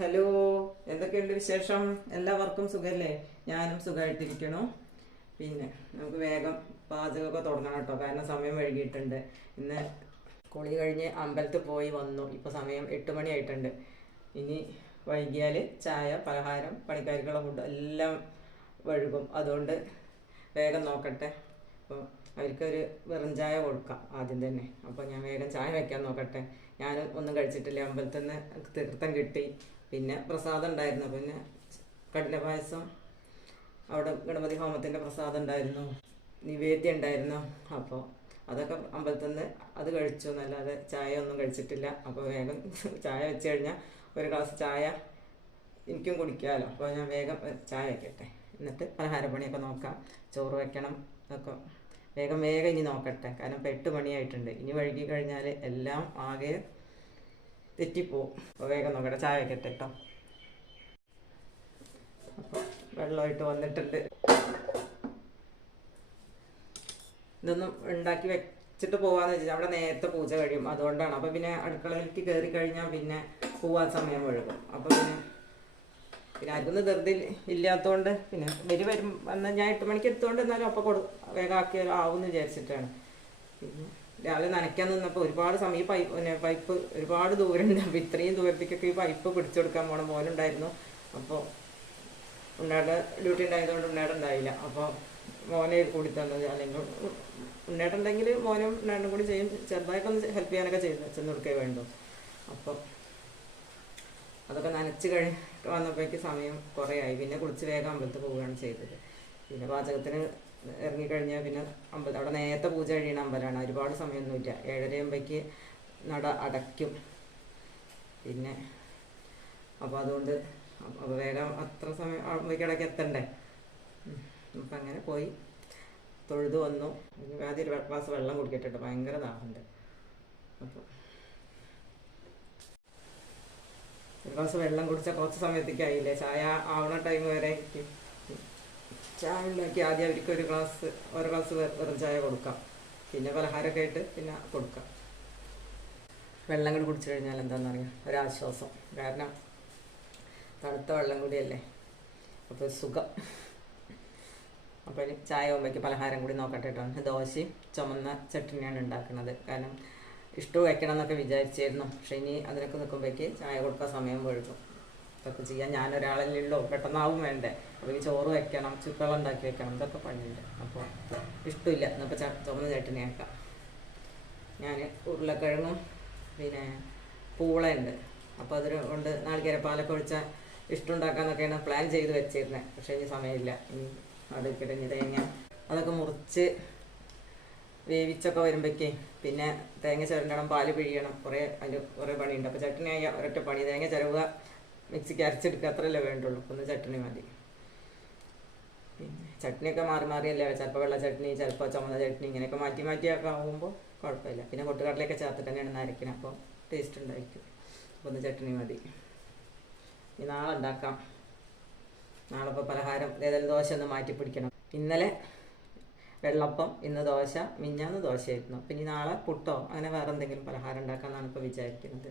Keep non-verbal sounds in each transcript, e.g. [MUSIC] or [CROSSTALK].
Hello എന്തൊക്കെയുണ്ട് വിശേഷം? എല്ലാവർക്കും സുഖല്ലേ? ഞാനും സുഖമായിട്ടിരിക്കണു പിന്നെ നമുക്ക് വേഗം പാചകമൊക്കെ തുടങ്ങണം കേട്ടോ. കാരണം സമയം വൈകിയിട്ടുണ്ട്. ഇന്ന് കുളി കഴിഞ്ഞ് അമ്പലത്തിൽ പോയി വന്നു. ഇപ്പോൾ സമയം എട്ട് മണിയായിട്ടുണ്ട് ഇനി വൈകിയാൽ ചായ പലഹാരം പണിക്കാർക്കുള്ള ഫുഡ് എല്ലാം വഴുകും. അതുകൊണ്ട് വേഗം നോക്കട്ടെ. അപ്പോൾ അവർക്കൊരു വെറും ചായ കൊടുക്കാം ആദ്യം തന്നെ. അപ്പോൾ ഞാൻ വേഗം ചായ വയ്ക്കാൻ നോക്കട്ടെ. ഞാനും ഒന്നും കഴിച്ചിട്ടില്ല. അമ്പലത്തിൽ നിന്ന് തീർത്ഥം കിട്ടി. പിന്നെ പ്രസാദം ഉണ്ടായിരുന്നു പിന്നെ കടല പായസം അവിടെ ഗണപതി ഹോമത്തിന്റെ പ്രസാദം ഉണ്ടായിരുന്നു നിവേദ്യം ഉണ്ടായിരുന്നു. അപ്പോൾ അതൊക്കെ അമ്പലത്തിൽ നിന്ന് അത് കഴിച്ചു. എന്നല്ലാതെ ചായ ഒന്നും കഴിച്ചിട്ടില്ല. അപ്പോൾ വേഗം [LAUGHS] ചായ വെച്ച് കഴിഞ്ഞാൽ ഒരു ഗ്ലാസ് ചായ എനിക്കും കുടിക്കാമല്ലോ അപ്പോൾ ഞാൻ വേഗം ചായ വയ്ക്കട്ടെ എന്നിട്ട് പലഹാരപ്പണിയൊക്കെ നോക്കാം. ചോറ് വെക്കണം ഒക്കെ വേഗം വേഗം ഇനി നോക്കട്ടെ. കാരണം ഇപ്പോൾ എട്ട് മണിയായിട്ടുണ്ട്. ഇനി വഴുകി കഴിഞ്ഞാൽ എല്ലാം ആകെ തെറ്റിപ്പോവും അപ്പോൾ വേഗം നോക്കട്ടെ ചായ വയ്ക്കട്ടെ കേട്ടോ. വെള്ളമായിട്ട് വന്നിട്ടുണ്ട്. ഇതൊന്നും ഉണ്ടാക്കി വെച്ചിട്ട് പോവാന്ന് വെച്ചാൽ അവിടെ നേരത്തെ പൂജ കഴിയും. അതുകൊണ്ടാണ്. അപ്പോൾ പിന്നെ അടുക്കളയിലേക്ക് കയറി കഴിഞ്ഞാൽ പിന്നെ പോവാൻ സമയം വഴുകും അപ്പോൾ പിന്നെ പിന്നെ ആർക്കൊന്നും ധൃതി ഇല്ലാത്തതുകൊണ്ട് പിന്നെ വരി വരും വന്ന് ഞാൻ എട്ട് മണിക്ക് എത്തുകൊണ്ട് എന്നാലും അപ്പോൾ കൊടു വേഗം ആക്കി ആവും എന്ന് വിചാരിച്ചിട്ടാണ്. പിന്നെ രാവിലെ നനയ്ക്കാൻ നിന്നപ്പോൾ ഒരുപാട് സമയം പൈപ്പ് പിന്നെ പൈപ്പ് ഒരുപാട് ദൂരമുണ്ട് അപ്പോൾ ഇത്രയും ദൂരത്തേക്കൊക്കെ ഈ പൈപ്പ് പിടിച്ചു കൊടുക്കാൻ പോണ മോനുണ്ടായിരുന്നു. അപ്പോൾ ഉണ്ണയുടെ ഡ്യൂട്ടി ഉണ്ടായതുകൊണ്ട് ഉണ്ണയുടെ ഉണ്ടായില്ല. അപ്പോൾ മോനെ കൂടി തന്നത്. അല്ലെങ്കിൽ ഉണ്ണേട്ടുണ്ടെങ്കിൽ മോനും ഉണ്ണേട്ടും കൂടി ചെയ്യും. ചെറുതായിട്ടൊന്ന് ഹെൽപ്പ് ചെയ്യാനൊക്കെ ചെയ്തു. ചെന്ന് കൊടുക്കേ വേണ്ടു. അപ്പോൾ അതൊക്കെ നനച്ച് കഴി വന്നപ്പോഴേക്ക് സമയം കുറേ ആയി. പിന്നെ കുളിച്ച് വേഗം അമ്പലത്തിൽ പോവുകയാണ് ചെയ്തത്. പിന്നെ പാചകത്തിന് ഇറങ്ങിക്കഴിഞ്ഞാൽ പിന്നെ അമ്പലം അവിടെ നേരത്തെ പൂജ കഴിയണ അമ്പലമാണ്. ഒരുപാട് സമയമൊന്നുമില്ല ഏഴരയാകുമ്പോഴേക്ക് നട അടയ്ക്കും. പിന്നെ അപ്പോൾ അതുകൊണ്ട് അപ്പോൾ വേഗം അത്ര സമയം ആകുമ്പോഴേക്ക് ഇടയ്ക്ക് എത്തണ്ടേ അപ്പം അങ്ങനെ പോയി. തൊഴുതു വന്നു. ആദ്യം ഒരു ഗ്ലാസ് വെള്ളം കുടിക്കട്ടെ ഭയങ്കര ദാഹമുണ്ട്. അപ്പോൾ ഒരു ഗ്ലാസ് വെള്ളം കുടിച്ചാൽ കുറച്ച് സമയത്തേക്ക് ആയില്ലേ? ചായ ആവണ ടൈം വരെ ചായ ഉണ്ടാക്കി ആദ്യം അവർക്ക് ഒരു ഗ്ലാസ് ഒരു ഗ്ലാസ് വെറും ചായ കൊടുക്കാം. പിന്നെ പലഹാരമൊക്കെ ആയിട്ട് പിന്നെ കൊടുക്കാം. വെള്ളം കൂടി കുടിച്ചു കഴിഞ്ഞാൽ എന്താണെന്ന് അറിയാം? ഒരാശ്വാസം. കാരണം തണുത്ത വെള്ളം കൂടിയല്ലേ? അപ്പോൾ സുഖം. അപ്പോൾ ഇനി ചായ ആകുമ്പോഴേക്ക് പലഹാരം കൂടി നോക്കട്ടെ കേട്ടോ. ദോശയും ചുമന്ന ചട്ടിനിയാണ് ഉണ്ടാക്കുന്നത്. കാരണം ഇഷ്ടം വയ്ക്കണം എന്നൊക്കെ വിചാരിച്ചായിരുന്നു പക്ഷേ ഇനി അതിനൊക്കെ നിൽക്കുമ്പോഴേക്ക് ചായ കൊടുക്കാൻ സമയം വഴുകും ഇതൊക്കെ ചെയ്യാൻ ഉള്ളൂ. പെട്ടെന്നാവും വേണ്ടേ. അപ്പോൾ ചോറ് വെക്കണം ചുക്കളം ഉണ്ടാക്കി വെക്കണം ഇതൊക്കെ പണിയുണ്ട്. അപ്പോൾ ഇഷ്ടമില്ല. എന്നപ്പോൾ ച ചുമന്ന ആക്കാം. ഞാൻ ഉരുളക്കിഴങ്ങ് പിന്നെ പൂളയുണ്ട്. അപ്പോൾ അതിന് കൊണ്ട് നാളികേര പാലൊക്കെ ഒഴിച്ചാൽ ഇഷ്ടമുണ്ടാക്കാന്നൊക്കെയാണ് പ്ലാൻ ചെയ്ത് വെച്ചിരുന്നത് പക്ഷേ ഇനി സമയമില്ല. ഇനി അടുക്കിട്ട് ഇനി തേങ്ങ അതൊക്കെ മുറിച്ച് വേവിച്ചൊക്കെ വരുമ്പോഴേക്കേ പിന്നെ തേങ്ങ ചിരണ്ടണം പാൽ പിഴിയണം. കുറേ അതിൽ കുറേ പണിയുണ്ട്. അപ്പോൾ ചട്ടിനായ ഒരൊറ്റ പണി തേങ്ങ ചിരവുക മിക്സിക്ക് അരച്ചെടുക്കുക അത്രയല്ലേ വേണ്ടുള്ളൂ. ഒന്ന് ചട്നി മതി. പിന്നെ ചട്നിയൊക്കെ മാറി മാറിയല്ലേ ചിലപ്പോൾ വെള്ള ചട്നി ചിലപ്പോൾ ചുമന്ന ചട്നി ഇങ്ങനെയൊക്കെ മാറ്റി മാറ്റിയൊക്കെ ആകുമ്പോൾ കുഴപ്പമില്ല. പിന്നെ പൊട്ടുകടലയൊക്കെ ചേർത്തിട്ട് തന്നെയാണ് നരക്കുന്നത് അപ്പോൾ ടേസ്റ്റ് ഉണ്ടായിരിക്കും. അപ്പോൾ ഒന്ന് ചട്നി മതി. ഇനി നാളെ ഉണ്ടാക്കാം. നാളെ ഇപ്പോൾ പലഹാരം ഏതെങ്കിലും ദോശ ഒന്ന് മാറ്റി പിടിക്കണം. ഇന്നലെ വെള്ളപ്പം ഇന്ന് ദോശ മിഞ്ഞാന്ന് ദോശയായിരുന്നു. പിന്നെ നാളെ പുട്ടോ അങ്ങനെ വേറെ എന്തെങ്കിലും പലഹാരം ഉണ്ടാക്കാമെന്നാണ് ഇപ്പോൾ വിചാരിക്കുന്നത്.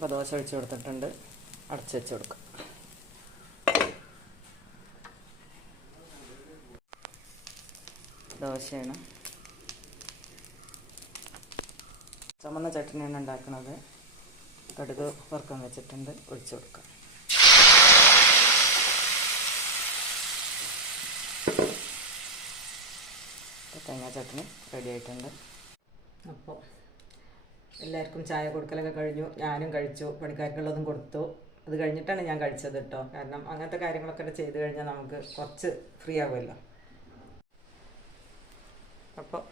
അപ്പോൾ ദോശ ഒഴിച്ച് കൊടുത്തിട്ടുണ്ട്. അടച്ച് വെച്ച് കൊടുക്കാം. ദോശയാണ്. ചുമന്ന ചട്ടിനിയാണ് ഉണ്ടാക്കുന്നത്. കടുക് വറുക്കാൻ വെച്ചിട്ടുണ്ട്. ഒഴിച്ചു കൊടുക്കാം. തേങ്ങാ ചട്നി റെഡി ആയിട്ടുണ്ട്. അപ്പോൾ എല്ലാവർക്കും ചായ കൊടുക്കലൊക്കെ കഴിഞ്ഞു. ഞാനും കഴിച്ചു. പണിക്കാർക്കുള്ളതും കൊടുത്തു. അത് കഴിഞ്ഞിട്ടാണ് ഞാൻ കഴിച്ചത് കേട്ടോ. കാരണം അങ്ങനത്തെ കാര്യങ്ങളൊക്കെ ചെയ്ത് കഴിഞ്ഞാൽ നമുക്ക് കുറച്ച് ഫ്രീ ആകുമല്ലോ അപ്പോൾ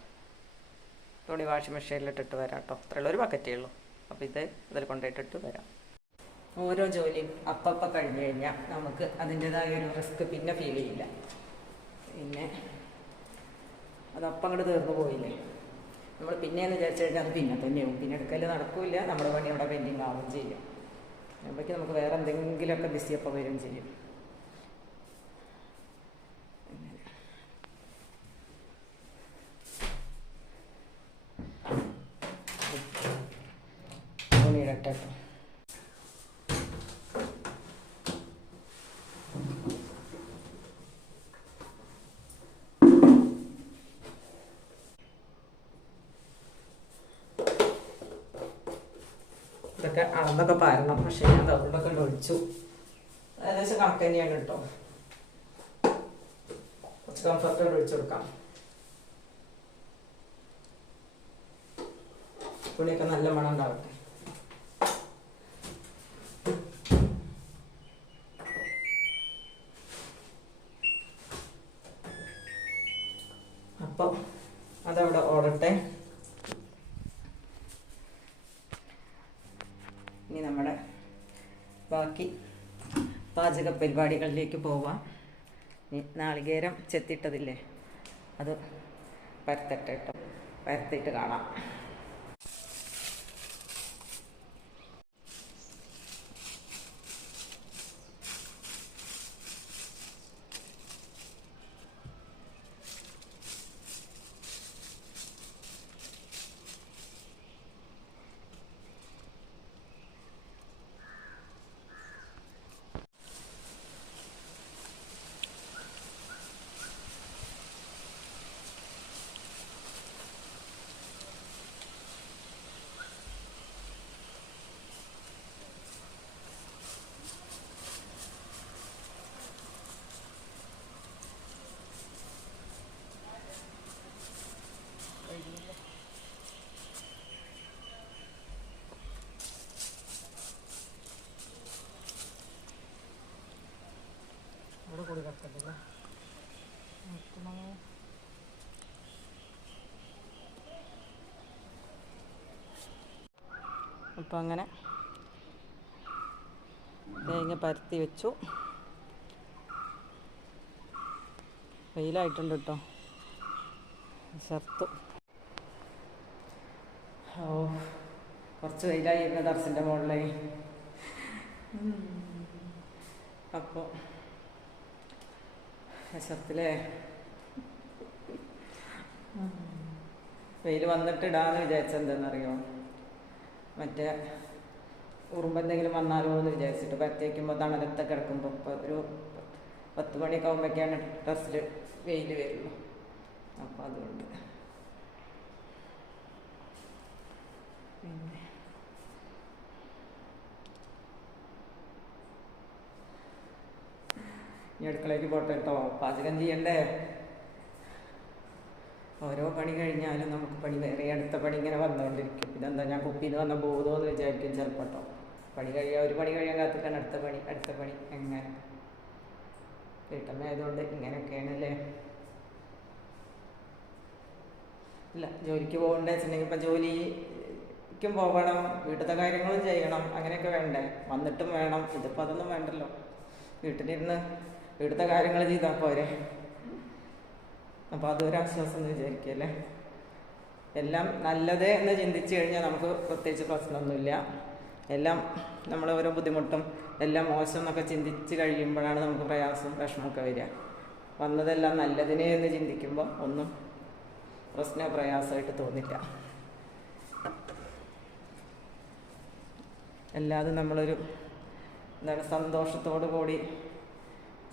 തുണി വാഷിംഗ് മെഷീനിലിട്ടിട്ട് വരാം കേട്ടോ. അത്രയുള്ള ഒരു ബക്കറ്റേ ഉള്ളൂ. അപ്പോൾ ഇത് ഇതിൽ കൊണ്ടുപോയിട്ടിട്ട് വരാം. ഓരോ ജോലിയും അപ്പപ്പം കഴിഞ്ഞു കഴിഞ്ഞാൽ നമുക്ക് അതിന്റെതായ ഒരു റിസ്ക് പിന്നെ ഫീൽ ചെയ്യില്ല. പിന്നെ അത് അപ്പം അങ്ങോട്ട് തീർന്നു പോയില്ലേ? നമ്മൾ പിന്നെയെന്ന് വിചാരിച്ചു കഴിഞ്ഞാൽ അത് പിന്നെ തന്നെയാവും. പിന്നെ എടുക്കൽ നടക്കില്ല. നമ്മുടെ പണി അവിടെ പെൻഡിങ് ആവുകയും ചെയ്യും. അപ്പോഴേക്ക് നമുക്ക് വേറെ എന്തെങ്കിലുമൊക്കെ ബിസി അപ്പം വരും ചെയ്യും. വെള്ളമൊക്കെ അളന്നൊക്കെ പാരണം. പക്ഷെ ഞാൻ അതുകൊണ്ടൊക്കെ ഒഴിച്ചു. ഏകദേശം കണക്ക് തന്നെയാണ് കേട്ടോ. കുറച്ച് കംഫർട്ടോട് ഒഴിച്ചു കൊടുക്കാം. പുളിയൊക്കെ നല്ല മണം ഉണ്ടാവട്ടെ. അപ്പം അതവിടെ ഓടട്ടെ ഇനി നമ്മുടെ ബാക്കി പാചക പരിപാടികളിലേക്ക് പോവാം. നാളികേരം ചെത്തിയിട്ടതില്ലേ അത് പരത്തട്ടെ കേട്ടോ. പരത്തിയിട്ട് കാണാം ഇവിടെ കൂടി കത്തല്ലേ അപ്പം അങ്ങനെ തേങ്ങ പരത്തി വെച്ചു. വെയിലായിട്ടുണ്ട് കേട്ടോ. ചേർത്തു ഓ കുറച്ച് വെയിലായിരുന്നു ദർശന്റെ മുകളിലേ അപ്പോൾ ഷർത്തിലേ വെയിൽ വന്നിട്ടിടാന്ന് എന്താണെന്നറിയോ മറ്റേ ഉറുമ്പെന്തെങ്കിലും വന്നാലോ എന്ന് വിചാരിച്ചിട്ട് പരത്തേക്കുമ്പോൾ തണലത്തെ കിടക്കുമ്പോൾ ഇപ്പോൾ ഒരു പത്ത് മണിയൊക്കെ ആകുമ്പോഴേക്കാണ് ഡ്രസ്സിൽ വെയിൽ വരുള്ളൂ. അപ്പോൾ അതുകൊണ്ട് പിന്നെ ഇനി അടുക്കളയ്ക്ക് പോട്ടെ കേട്ടോ പാചകം ചെയ്യണ്ടേ? ഓരോ പണി കഴിഞ്ഞാലും നമുക്ക് പണി വേറെ അടുത്ത പണി ഇങ്ങനെ വന്നുകൊണ്ടിരിക്കും ഇതെന്താ ഞാൻ കുപ്പിയിൽ വന്ന ബോധമോ എന്ന് വിചാരിക്കും ചിലപ്പോൾ കേട്ടോ പണി കഴിയാൻ ഒരു പണി കഴിയാൻ കാത്തിട്ടാണ് അടുത്ത പണി അടുത്ത പണി എങ്ങനെ വീട്ടമ്മയായതുകൊണ്ട് ഇങ്ങനെയൊക്കെയാണ് അല്ലേ ഇല്ല ജോലിക്ക് പോകണ്ടേ വെച്ചിട്ടുണ്ടെങ്കിൽ ഇപ്പം ജോലിക്കും പോകണം വീട്ടിലത്തെ കാര്യങ്ങളും ചെയ്യണം അങ്ങനെയൊക്കെ വേണ്ടേ? വന്നിട്ടും വേണം ഇതിപ്പോൾ അതൊന്നും വേണ്ടല്ലോ. വീട്ടിലിരുന്ന് വീട്ടിലത്തെ കാര്യങ്ങൾ ചെയ്താൽ പോരെ. അപ്പോൾ അതൊരു ആശ്വാസം എന്ന് വിചാരിക്കല്ലേ എല്ലാം നല്ലത് എന്ന് ചിന്തിച്ചു കഴിഞ്ഞാൽ നമുക്ക് പ്രത്യേകിച്ച് പ്രശ്നമൊന്നുമില്ല. എല്ലാം നമ്മൾ ഓരോ ബുദ്ധിമുട്ടും എല്ലാം മോശം എന്നൊക്കെ ചിന്തിച്ച് കഴിയുമ്പോഴാണ് നമുക്ക് പ്രയാസം വിഷമമൊക്കെ വരിക. വന്നതെല്ലാം നല്ലതിനെ എന്ന് ചിന്തിക്കുമ്പോൾ ഒന്നും പ്രശ്ന പ്രയാസമായിട്ട് തോന്നില്ല. അല്ലാതെ നമ്മളൊരു എന്താണ് സന്തോഷത്തോടു കൂടി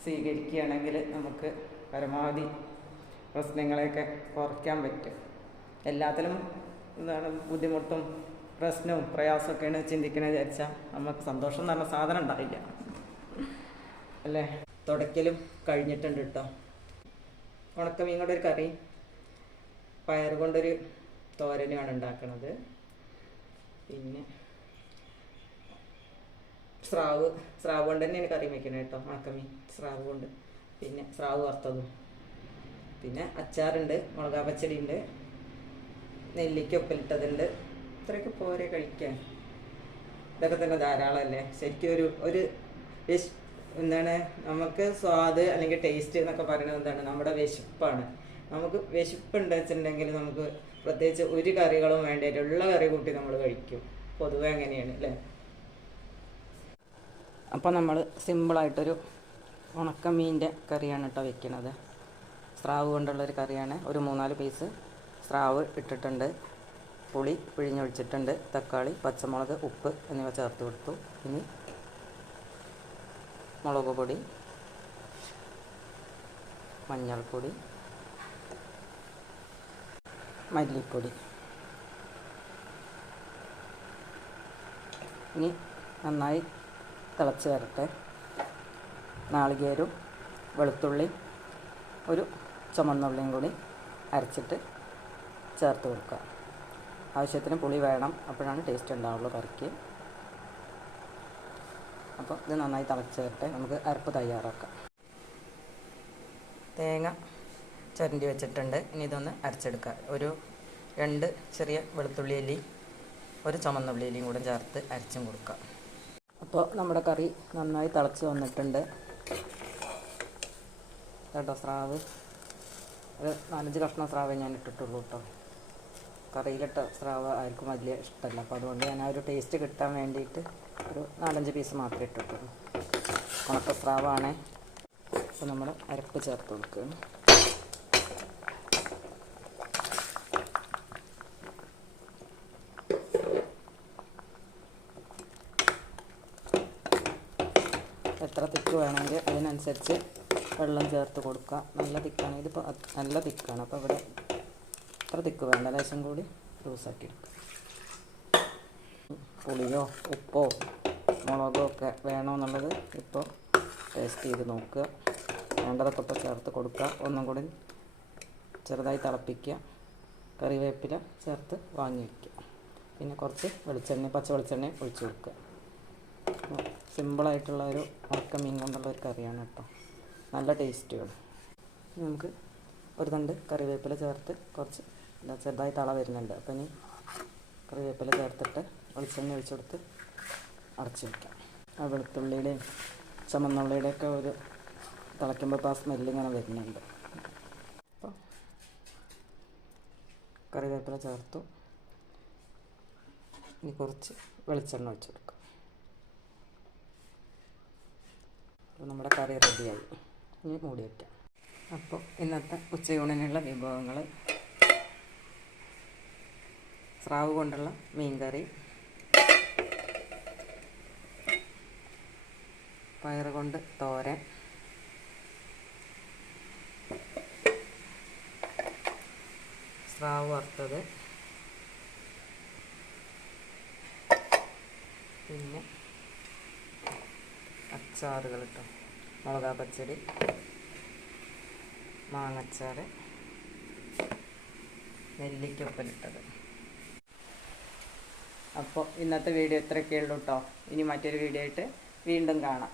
സ്വീകരിക്കുകയാണെങ്കിൽ നമുക്ക് പരമാവധി പ്രശ്നങ്ങളെയൊക്കെ കുറയ്ക്കാൻ പറ്റും. എല്ലാത്തിലും എന്താണ് ബുദ്ധിമുട്ടും പ്രശ്നവും പ്രയാസമൊക്കെയാണ് ചിന്തിക്കണത് വിചാരിച്ചാൽ നമുക്ക് സന്തോഷം എന്ന് പറഞ്ഞ സാധനം ഉണ്ടാവില്ല. അല്ലേ? തുടയ്ക്കലും കഴിഞ്ഞിട്ടുണ്ട് കേട്ടോ. ഉണക്കമീൻ കൊണ്ടൊരു കറി പയർ കൊണ്ടൊരു തോരനുമാണ് ഉണ്ടാക്കണത്. പിന്നെ സ്രാവ് സ്രാവ് കൊണ്ട് തന്നെയാണ് കറി വെക്കണത് കേട്ടോ ഉണക്കമീൻ സ്രാവ് കൊണ്ട്. പിന്നെ സ്രാവ് വറുത്തതും. പിന്നെ അച്ചാറുണ്ട് മുളകാ പച്ചടി ഉണ്ട് നെല്ലിക്ക ഉപ്പിലിട്ടതുണ്ട്. ഇത്രയൊക്കെ പോരെ കഴിക്കാൻ. ഇതൊക്കെ തന്നെ ധാരാളമല്ലേ? ശരിക്കും ഒരു ഒരു എന്താണ് നമുക്ക് സ്വാദ് അല്ലെങ്കിൽ ടേസ്റ്റ് എന്നൊക്കെ പറയുന്നത് എന്താണ്? നമ്മുടെ വിശപ്പാണ്. നമുക്ക് വിശപ്പുണ്ട് വെച്ചിട്ടുണ്ടെങ്കിൽ നമുക്ക് പ്രത്യേകിച്ച് ഒരു കറികളും വേണ്ടിയിട്ട് ഉള്ള കറി കൂട്ടി നമ്മൾ കഴിക്കും. പൊതുവെ അങ്ങനെയാണ് അല്ലേ? അപ്പോൾ നമ്മൾ സിമ്പിളായിട്ടൊരു ഉണക്കമീന്റെ കറിയാണ് കേട്ടോ വെക്കുന്നത് സ്രാവ് കൊണ്ടുള്ളൊരു കറിയാണ്. ഒരു മൂന്നാൽ പീസ് സ്രാവ് ഇട്ടിട്ടുണ്ട്. പുളി പിഴിഞ്ഞൊഴിച്ചിട്ടുണ്ട്. തക്കാളി പച്ചമുളക് ഉപ്പ് എന്നിവ ചേർത്ത് കൊടുത്തു. ഇനി മുളക് പൊടി മഞ്ഞൾപ്പൊടി മല്ലിപ്പൊടി. ഇനി നന്നായി തിളച്ച് വരട്ടെ. നാളികേരും വെളുത്തുള്ളി ഒരു ചുമന്നുള്ളിയും കൂടി അരച്ചിട്ട് ചേർത്ത് കൊടുക്കുക. ആവശ്യത്തിന് പുളി വേണം അപ്പോഴാണ് ടേസ്റ്റ് ഉണ്ടാവുള്ളൂ കറിക്ക്. അപ്പോൾ ഇത് നന്നായി തിളച്ച് വരട്ടെ. നമുക്ക് അരപ്പ് തയ്യാറാക്കാം. തേങ്ങ ചുരണ്ടി വെച്ചിട്ടുണ്ട്. ഇനി ഇതൊന്ന് അരച്ചെടുക്കുക. ഒരു രണ്ട് ചെറിയ വെളുത്തുള്ളി അല്ലി ഒരു ചുമന്നുള്ളി അല്ലിയും കൂടെ ചേർത്ത് അരച്ചും കൊടുക്കുക. അപ്പോൾ നമ്മുടെ കറി നന്നായി തിളച്ച് വന്നിട്ടുണ്ട്. കേട്ടോ സ്രാവ്. ഒരു നാലഞ്ച് കഷ്ണം സ്രാവേ ഞാൻ ഇട്ടിട്ടുള്ളൂ കേട്ടോ. കറിയിലിട്ട സ്രാവ് ആർക്കും വലിയ ഇഷ്ടമല്ല. അപ്പോൾ അതുകൊണ്ട് ഞാൻ ആ ഒരു ടേസ്റ്റ് കിട്ടാൻ വേണ്ടിയിട്ട് ഒരു നാലഞ്ച് പീസ് മാത്രമേ ഇട്ടിട്ടുള്ളൂ. ഉണക്ക സ്രാവാണേ. അപ്പോൾ നമ്മൾ അരപ്പ് ചേർത്ത് കൊടുക്കുകയാണ്. തിക്ക് വേണമെങ്കിൽ അതിനനുസരിച്ച് വെള്ളം ചേർത്ത് കൊടുക്കുക നല്ല തിക്കാണ്. ഇതിപ്പോൾ നല്ല തിക്കാണ്. അപ്പോൾ ഇവിടെ അത്ര തിക്ക് വേണ്ട. ലേശം കൂടി ലൂസാക്കി പുളിയോ ഉപ്പോ മുളകോ ഒക്കെ വേണമെന്നുള്ളത് ഇപ്പോൾ ടേസ്റ്റ് ചെയ്ത് നോക്കുക. വേണ്ടതൊക്കെ ഇപ്പോൾ ചേർത്ത് കൊടുക്കുക. ഒന്നും കൂടി ചെറുതായി തിളപ്പിക്കുക. കറിവേപ്പില ചേർത്ത് വാങ്ങി വയ്ക്കുക പിന്നെ കുറച്ച് വെളിച്ചെണ്ണ പച്ച വെളിച്ചെണ്ണ ഒഴിച്ചു കൊടുക്കുക. സിമ്പിളായിട്ടുള്ള ഒരു ഉണക്ക മീൻ കൊണ്ടുള്ള ഒരു കറിയാണ് കേട്ടോ. നല്ല ടേസ്റ്റുകൾ നമുക്ക് ഒരു തണ്ട് കറിവേപ്പില ചേർത്ത് കുറച്ച് ചെറുതായി തള വരുന്നുണ്ട്. അപ്പം ഇനി കറിവേപ്പില ചേർത്തിട്ട് വെളിച്ചെണ്ണ ഒഴിച്ചെടുത്ത് അടച്ച് വയ്ക്കാം ആ വെളുത്തുള്ളിയുടെയും ചുമന്നുള്ളിയുടെ ഒക്കെ ഒരു തിളയ്ക്കുമ്പോൾ ഇപ്പോൾ ആ സ്മെല്ലിങ്ങനെ വരുന്നുണ്ട്. അപ്പോൾ കറിവേപ്പില ചേർത്തു. ഇനി കുറച്ച് വെളിച്ചെണ്ണ ഒഴിച്ച് കൊടുക്കാം അപ്പോൾ നമ്മുടെ കറി റെഡിയായി. ഇനി മൂടി വയ്ക്കാം അപ്പോൾ ഇന്നത്തെ ഉച്ചയൂണിനുള്ള വിഭവങ്ങൾ. സ്രാവ് കൊണ്ടുള്ള മീൻകറി. പയറ് കൊണ്ട് തോരൻ. സ്രാവ് വറുത്തത്. പിന്നെ അച്ചാറുകൾ കേട്ടോ മുളകാ പച്ചടി മാങ്ങച്ചാറ് നെല്ലിക്കൊപ്പലിട്ടത് അപ്പോൾ ഇന്നത്തെ വീഡിയോ ഇത്രയൊക്കെ ഉള്ളൂ കേട്ടോ ഇനി മറ്റൊരു വീഡിയോ ആയിട്ട് വീണ്ടും കാണാം.